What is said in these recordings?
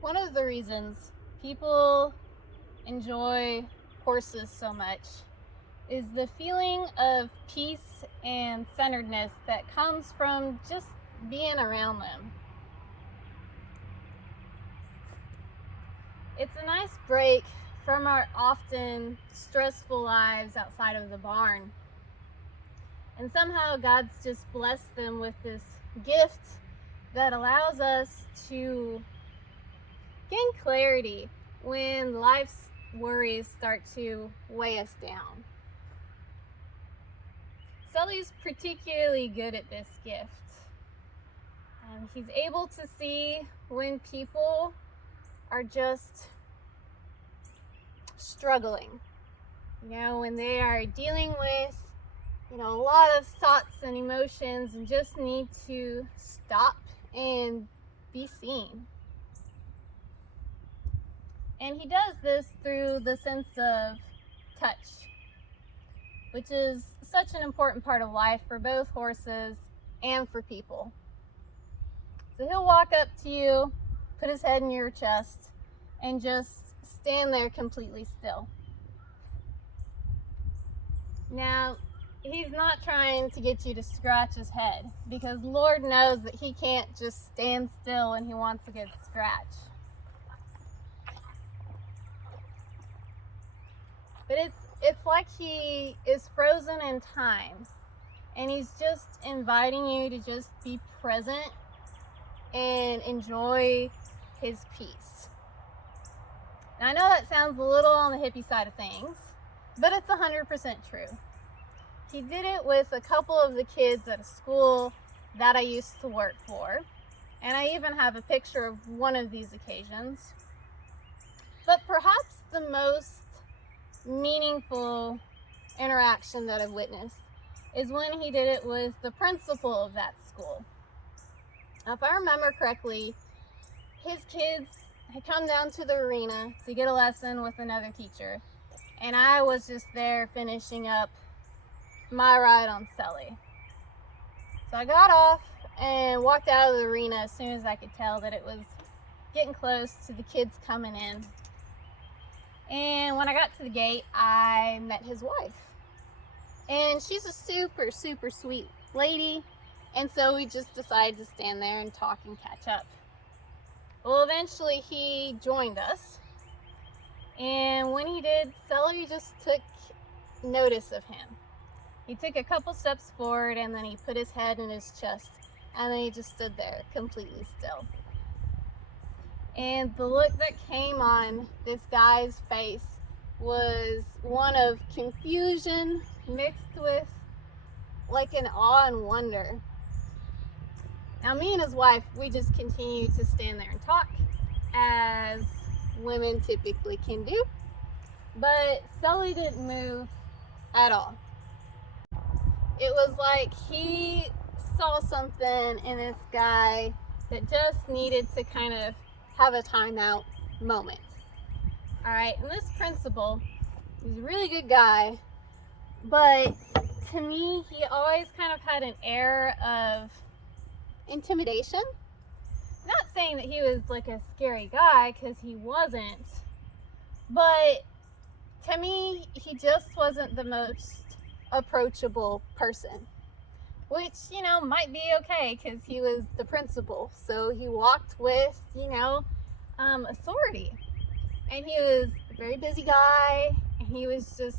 One of the reasons people enjoy horses so much is the feeling of peace and centeredness that comes from just being around them. It's a nice break from our often stressful lives outside of the barn. And somehow God's just blessed them with this gift that allows us to gain clarity when life's worries start to weigh us down. Sully's particularly good at this gift. He's able to see when people are just struggling. When they are dealing with, a lot of thoughts and emotions and just need to stop and be seen. And he does this through the sense of touch, which is such an important part of life for both horses and for people. So he'll walk up to you, put his head in your chest, and just stand there completely still. Now, he's not trying to get you to scratch his head, because Lord knows that he can't just stand still when he wants to get scratched. But it's like he is frozen in time, and he's just inviting you to just be present and enjoy his peace. Now, I know that sounds a little on the hippie side of things, but it's 100% true. He did it with a couple of the kids at a school that I used to work for, and I even have a picture of one of these occasions. But perhaps the most meaningful interaction that I've witnessed is when he did it with the principal of that school. Now, if I remember correctly, his kids had come down to the arena to get a lesson with another teacher, and I was just there finishing up my ride on Sully. So I got off and walked out of the arena as soon as I could tell that it was getting close to the kids coming in. And when I got to the gate, I met his wife. And she's a super, super sweet lady. And so we just decided to stand there and talk and catch up. Well, eventually he joined us. And when he did, Sully just took notice of him. He took a couple steps forward, and then he put his head in his chest. And then he just stood there completely still. And the look that came on this guy's face was one of confusion mixed with like an awe and wonder. Now, me and his wife, we just continued to stand there and talk, as women typically can do. But Sully didn't move at all. It was like he saw something in this guy that just needed to kind of have a timeout moment. All right, and this principal, he's a really good guy, but to me, he always kind of had an air of intimidation. Not saying that he was like a scary guy, because he wasn't, but to me, he just wasn't the most approachable person. Which, might be okay, because he was the principal. So he walked with, authority. And he was a very busy guy, and he was just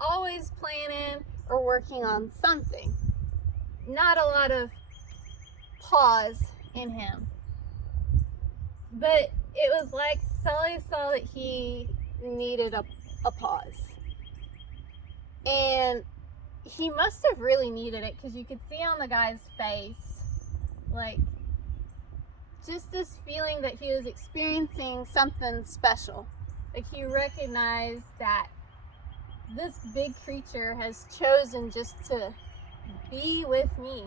always planning or working on something. Not a lot of pause in him. But it was like Sully saw that he needed a pause. And he must have really needed it, because you could see on the guy's face, like, just this feeling that he was experiencing something special. Like, he recognized that this big creature has chosen just to be with me,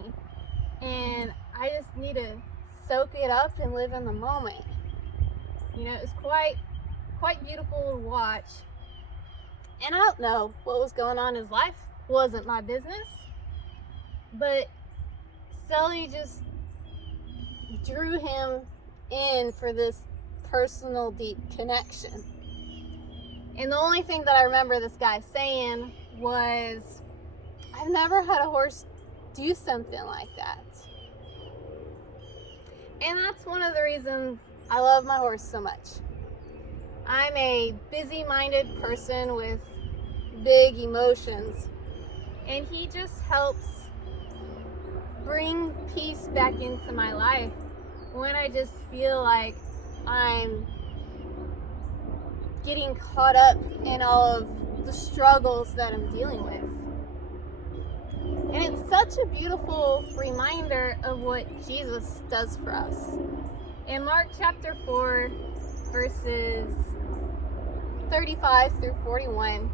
and I just need to soak it up and live in the moment. It was quite beautiful to watch. And I don't know what was going on in his life. Wasn't my business. But Sully just drew him in for this personal, deep connection. And the only thing that I remember this guy saying was, I've never had a horse do something like that. And that's one of the reasons I love my horse so much. I'm a busy-minded person with big emotions, and he just helps bring peace back into my life when I just feel like I'm getting caught up in all of the struggles that I'm dealing with. And it's such a beautiful reminder of what Jesus does for us. In Mark chapter 4, verses 35 through 41,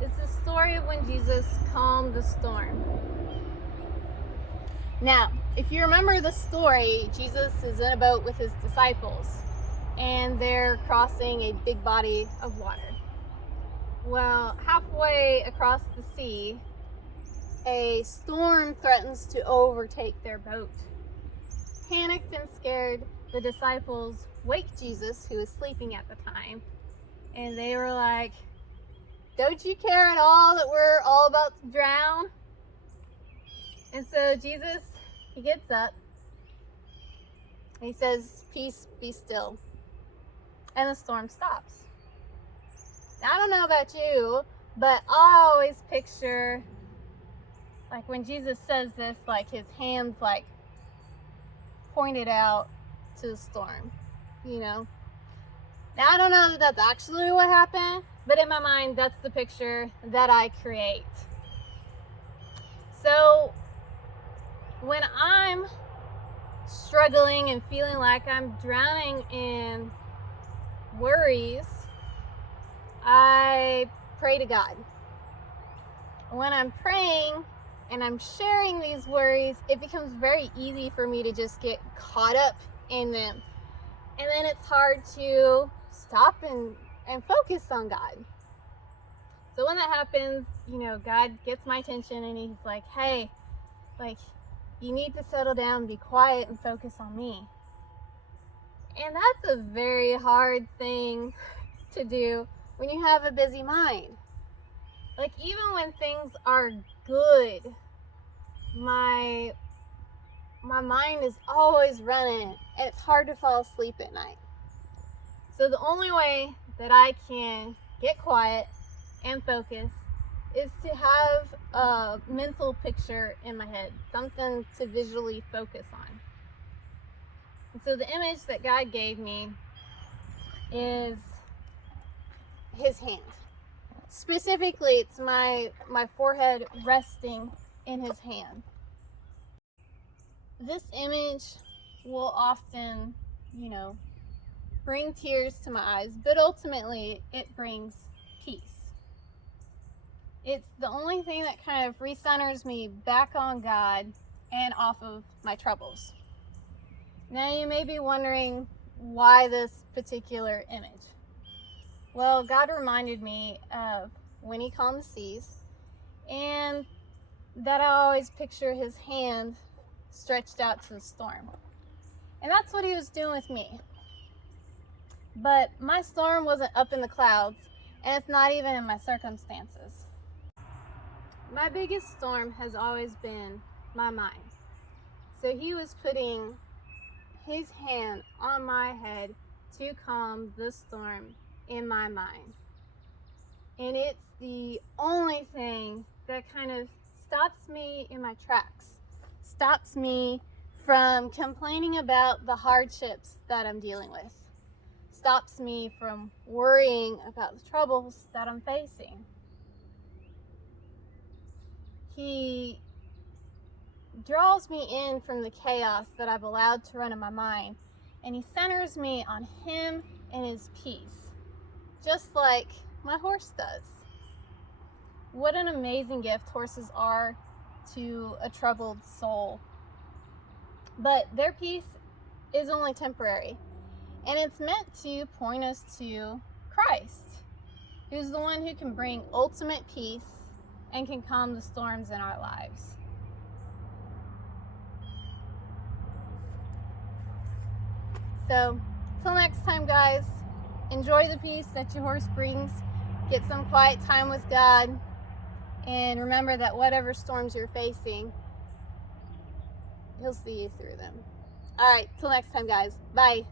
it's the story of when Jesus calmed the storm. Now, if you remember the story, Jesus is in a boat with his disciples, and they're crossing a big body of water. Well, halfway across the sea, a storm threatens to overtake their boat. Panicked and scared, the disciples wake Jesus, who was sleeping at the time, and they were like, "Don't you care at all that we're all about to drown?" And so Jesus, he gets up, and he says, "Peace, be still." And the storm stops. Now, I don't know about you, but I always picture, like when Jesus says this, like his hands like pointed out to the storm, you know. Now, I don't know that that's actually what happened, but in my mind, that's the picture that I create. So when I'm struggling and feeling like I'm drowning in worries, I pray to God. When I'm praying and I'm sharing these worries, it becomes very easy for me to just get caught up in them. And then it's hard to stop and focus on God. So when that happens, you know, God gets my attention and he's like, "Hey, like, you need to settle down, be quiet, and focus on me." And that's a very hard thing to do when you have a busy mind. Like, even when things are good, my mind is always running, and it's hard to fall asleep at night. So the only way that I can get quiet and focus is to have a mental picture in my head, something to visually focus on. And so the image that God gave me is his hand. Specifically, it's my forehead resting in his hand. This image will often, you know, bring tears to my eyes, but ultimately it brings peace. It's the only thing that kind of recenters me back on God and off of my troubles. Now you may be wondering why this particular image. Well, God reminded me of when he calmed the seas, and that I always picture his hand stretched out to the storm. And that's what he was doing with me. But my storm wasn't up in the clouds, and it's not even in my circumstances. My biggest storm has always been my mind. So he was putting his hand on my head to calm the storm in my mind. And it's the only thing that kind of stops me in my tracks, stops me from complaining about the hardships that I'm dealing with, stops me from worrying about the troubles that I'm facing. He draws me in from the chaos that I've allowed to run in my mind, and he centers me on him and his peace, just like my horse does. What an amazing gift horses are to a troubled soul. But their peace is only temporary, and it's meant to point us to Christ, who's the one who can bring ultimate peace and can calm the storms in our lives. So Till next time, guys, enjoy the peace that your horse brings. Get some quiet time with God. And remember that whatever storms you're facing, He'll see you through them. All right, till next time, guys. Bye.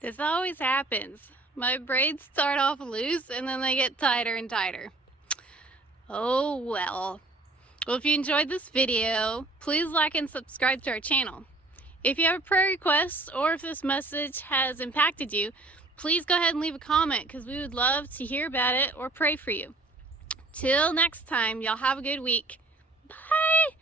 This always happens. My braids start off loose and then they get tighter and tighter. Oh well. Well, if you enjoyed this video, please like and subscribe to our channel. If you have a prayer request or if this message has impacted you, please go ahead and leave a comment because we would love to hear about it or pray for you. Till next time, y'all have a good week. Bye!